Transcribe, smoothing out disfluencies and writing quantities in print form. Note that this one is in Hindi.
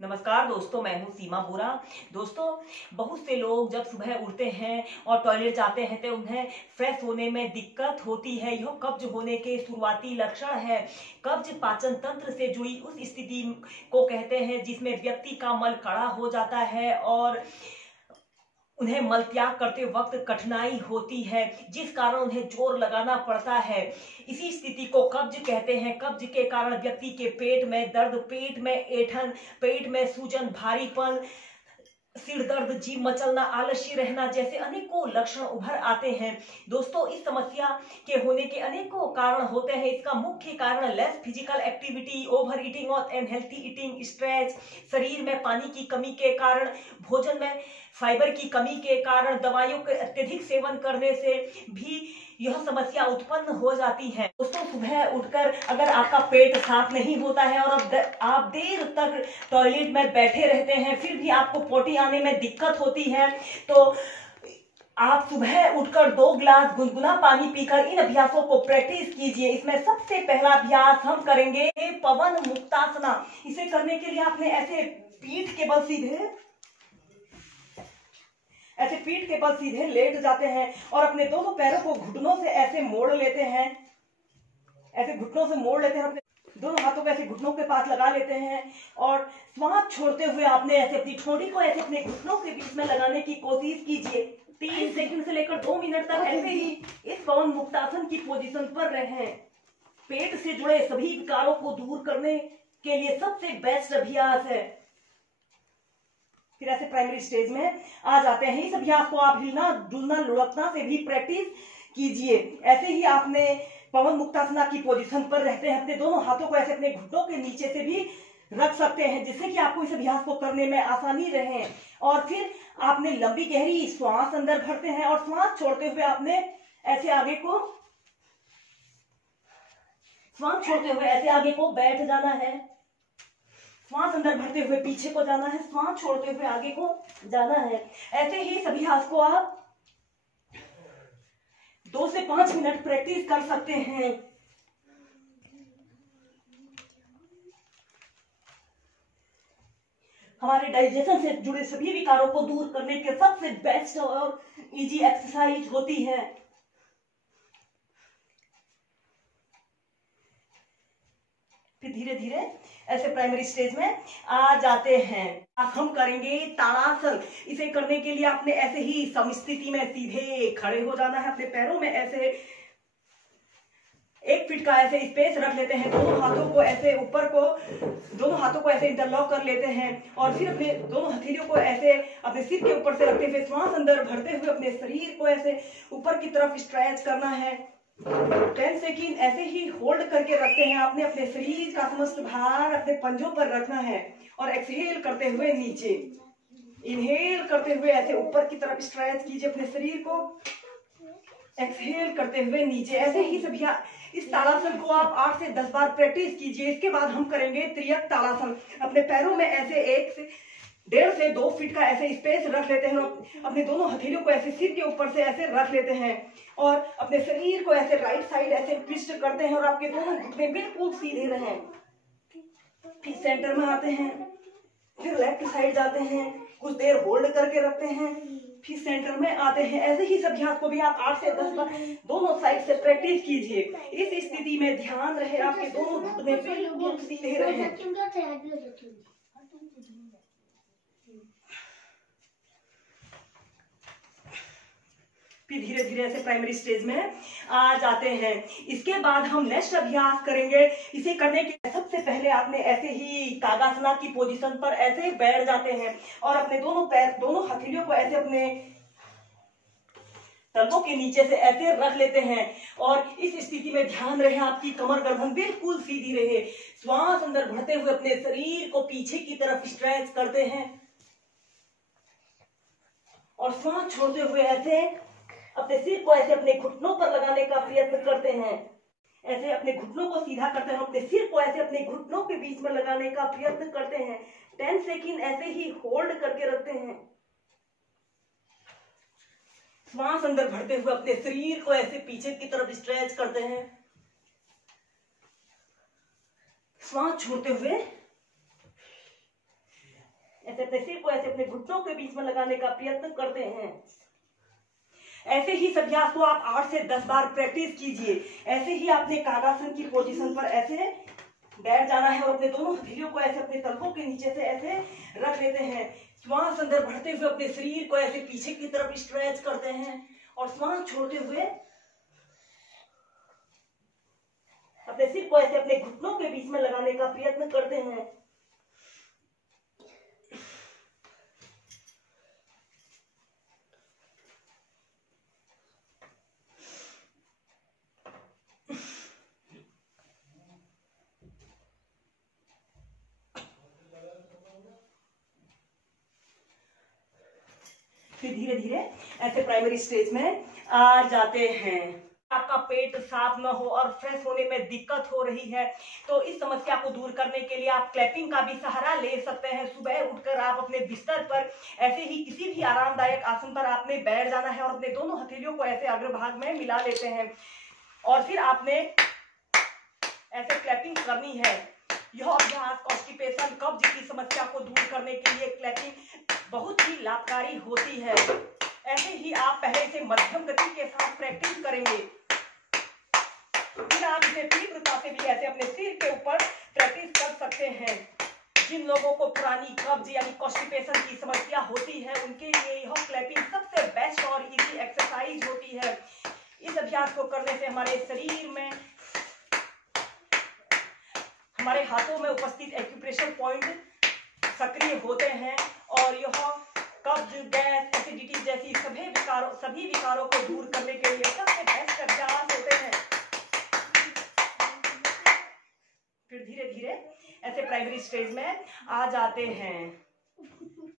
नमस्कार दोस्तों, मैं हूं सीमा बोरा। दोस्तों, बहुत से लोग जब सुबह उठते हैं और टॉयलेट जाते हैं तो उन्हें फ्रेश होने में दिक्कत होती है। यह कब्ज होने के शुरुआती लक्षण है। कब्ज पाचन तंत्र से जुड़ी उस स्थिति को कहते हैं जिसमें व्यक्ति का मल कड़ा हो जाता है और उन्हें मल त्याग करते वक्त कठिनाई होती है, जिस कारण उन्हें जोर लगाना पड़ता है। इसी स्थिति को कब्ज कहते हैं। कब्ज के कारण व्यक्ति के पेट में दर्द, पेट में ऐंठन, पेट में सूजन, भारीपन, सिर दर्द, जी मचलना, आलस्य रहना जैसे अनेकों लक्षण उभर आते हैं। दोस्तों, इस समस्या के होने के अनेकों कारण होते हैं। इसका मुख्य कारण less physical activity, over eating और अनहेल्थी ईटिंग, स्ट्रेस, शरीर में पानी की कमी के कारण, भोजन में फाइबर की कमी के कारण, दवाइयों के अत्यधिक सेवन करने से भी यह समस्या उत्पन्न हो जाती है। दोस्तों, सुबह उठकर अगर आपका पेट साफ नहीं होता है और आप देर तक टॉयलेट में बैठे रहते हैं, फिर भी आपको पोटी आने में दिक्कत होती है, तो आप सुबह उठकर 2 गिलास गुनगुना पानी पीकर इन अभ्यासों को प्रैक्टिस कीजिए। इसमें सबसे पहला अभ्यास हम करेंगे पवन मुक्तासना। इसे करने के लिए आपने ऐसे पीठ के बल सीधे लेट जाते हैं और अपने दोनों पैरों को घुटनों से ऐसे मोड़ लेते हैं। ऐसे घुटनों से मोड़ लेते हैं, अपने दोनों हाथों को ऐसे घुटनों के पास लगा लेते हैं और श्वास छोड़ते हुए आपने ऐसे अपनी ठोड़ी को ऐसे अपने घुटनों के बीच में लगाने की कोशिश कीजिए। 3 सेकंड से लेकर 2 मिनट तक ऐसे ही इस पवन मुक्तासन की पोजीशन पर रहें। पेट से जुड़े सभी विकारों को दूर करने के लिए सबसे बेस्ट अभ्यास है। फिर ऐसे प्राइमरी स्टेज में आ जाते हैं। इस अभ्यास को आप हिलना, डुलना, लुढ़कना से भी प्रैक्टिस कीजिए। ऐसे ही आपने पवन मुक्तासना की पोजीशन पर रहते हैं अपने दोनों हाथों को ऐसे अपने घुटनों के नीचे से भी रख सकते हैं, जिससे कि आपको इस अभ्यास को करने में आसानी रहे। और फिर आपने लंबी गहरी श्वास अंदर भरते हैं और श्वास छोड़ते हुए आपने ऐसे आगे को बैठ जाना है। श्वास अंदर भरते हुए पीछे को जाना है, श्वास छोड़ते हुए आगे को जाना है। ऐसे ही इस अभ्यास को आप 2 से 5 मिनट प्रैक्टिस कर सकते हैं। हमारे डाइजेशन से जुड़े सभी विकारों को दूर करने के सबसे बेस्ट और इजी एक्सरसाइज होती है। फिर धीरे धीरे ऐसे प्राइमरी स्टेज में आ जाते हैं। अब हम करेंगे ताड़ासन। इसे करने के लिए आपने ऐसे ही समस्थिति में सीधे खड़े हो जाना है। अपने पैरों में ऐसे 1 फीट का ऐसे स्पेस रख लेते हैं। दोनों हाथों को ऐसे इंटरलॉक कर लेते हैं और फिर अपने दोनों हथेलियों को ऐसे अपने सिर के ऊपर से रखते हुए श्वास अंदर भरते हुए अपने शरीर को ऐसे ऊपर की तरफ स्ट्रेच करना है। 10 सेकंड ऐसे ही होल्ड करके रखते हैं। आपने अपने शरीर का समस्त भार अपने पंजों पर रखना है और एक्सहेल करते हुए नीचे, इनहेल करते हुए ऐसे ऊपर की तरफ स्ट्रेच कीजिए अपने शरीर को, एक्सहेल करते हुए नीचे। ऐसे ही सभी इस ताड़ासन को आप 8 से 10 बार प्रैक्टिस कीजिए। इसके बाद हम करेंगे त्रियक ताड़ासन। अपने पैरों में ऐसे 1.5 से 2 फीट का ऐसे स्पेस रख लेते हैं। अपने दोनों हथेलियों को ऐसे सिर के ऊपर से ऐसे रख लेते हैं और अपने शरीर को ऐसे राइट साइड ऐसे ट्विस्ट करते हैं और आपके दोनों घुटने बिल्कुल सीधे रहें। फिर सेंटर में आते हैं, फिर लेफ्ट साइड जाते हैं, कुछ देर होल्ड करके रखते हैं, फिर सेंटर में आते हैं। ऐसे ही सब अभ्यास को भी आप 8 से 10 बार दोनों साइड से प्रैक्टिस कीजिए। इस स्थिति में ध्यान रहे आपके दोनों घुटने बिल्कुल सीधे रहें। फिर धीरे धीरे ऐसे प्राइमरी स्टेज में आ जाते हैं। इसके बाद हम नेक्स्ट अभ्यास करेंगे। इसे करने के सबसे पहले आपने ऐसे ही कागासना की पोजीशन पर ऐसे बैठ जाते हैं और अपने दोनों हथेलियों को ऐसे अपने तलवों के नीचे से ऐसे रख लेते हैं और इस स्थिति में ध्यान रहे आपकी कमर गर्दन बिल्कुल सीधी रहे। श्वास अंदर भरते हुए अपने शरीर को पीछे की तरफ स्ट्रेच करते हैं और श्वास छोड़ते हुए ऐसे अपने सिर को ऐसे अपने घुटनों पर लगाने का प्रयत्न करते हैं। ऐसे अपने घुटनों को सीधा करते हैं, अपने सिर को ऐसे अपने घुटनों के बीच में लगाने का प्रयत्न करते हैं। 10 सेकंड ऐसे ही होल्ड करके रखते हैं। श्वास अंदर भरते हुए अपने शरीर को ऐसे पीछे की तरफ स्ट्रेच करते हैं। श्वास छोड़ते हुए ऐसे अपने सिर को ऐसे अपने घुटनों के बीच में लगाने का प्रयत्न करते हैं। ऐसे ही इस अभ्यास को आप 8 से 10 बार प्रैक्टिस कीजिए। ऐसे ही आपने कागासन की पोजीशन पर ऐसे बैठ जाना है और अपने दोनों हथेलियों को ऐसे अपने तलवों के नीचे से ऐसे रख लेते हैं। श्वास अंदर बढ़ते हुए अपने शरीर को ऐसे पीछे की तरफ स्ट्रेच करते हैं और श्वास छोड़ते हुए अपने सिर को ऐसे अपने घुटनों के बीच में लगाने का प्रयत्न करते हैं। फिर धीरे धीरे ऐसे प्राइमरी स्टेज में आ जाते हैं। आपका पेट साफ न हो और फ्रेश होने में दिक्कत हो रही है तो इस समस्या को दूर करने के लिए आप क्लैपिंग का भी सहारा ले सकते हैं। सुबह उठकर आप अपने बिस्तर पर ऐसे ही किसी भी आरामदायक आसन पर आपने बैठ जाना है और अपने दोनों हथेलियों को ऐसे अग्रभाग में मिला लेते हैं और फिर आपने ऐसे क्लैपिंग करनी है। यह अभ्यास कॉन्स्टिपेशन कब्ज की समस्या को दूर करने के लिए क्लैपिंग बहुत ही लाभकारी होती है। ऐसे ही आप पहले से मध्यम गति के साथ प्रैक्टिस करेंगे, फिर आप इसे तीव्रता से भी ऐसे अपने सिर के ऊपर प्रैक्टिस कर सकते हैं। जिन लोगों को पुरानी कब्ज यानी कॉन्स्टिपेशन की समस्या होती है उनके लिए यह क्लैपिंग सबसे बेस्ट और इजी एक्सरसाइज होती है। इस अभ्यास को करने से हमारे शरीर में, हमारे हाथों में उपस्थित एक्यूप्रेशर पॉइंट सक्रिय होते हैं और यह कब्ज, गैस, एसिडिटी जैसी सभी विकारों को दूर करने के लिए सबसे बेस्ट अभ्यास होते हैं। फिर धीरे धीरे ऐसे प्राइमरी स्टेज में आ जाते हैं।